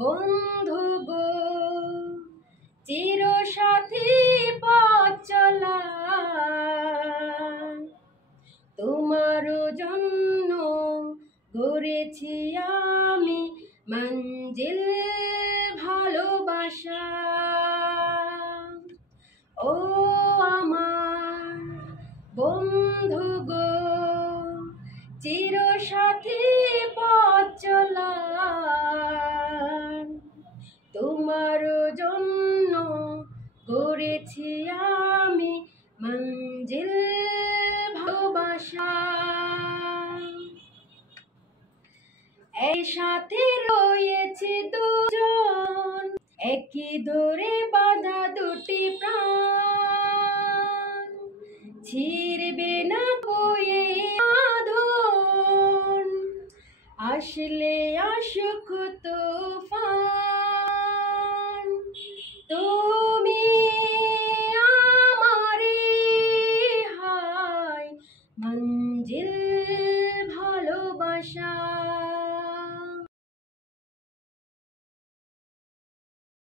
বন্ধু গো চির সাথী পথ চলা তোমার জন্য গড়েছি আমি মঞ্জিল ভালোবাসা। ও আমার বন্ধু গো চির সাথী পথ চলা তোমার জন্য গড়েছি আমি মঞ্জিল ভালোবাসা। এই সাথে রয়েছে দুজন, একই দরে বাঁধা দুটি প্রাণ, ছিড়বে না বয়ে বাঁধন, আসলে আসুক তুফান।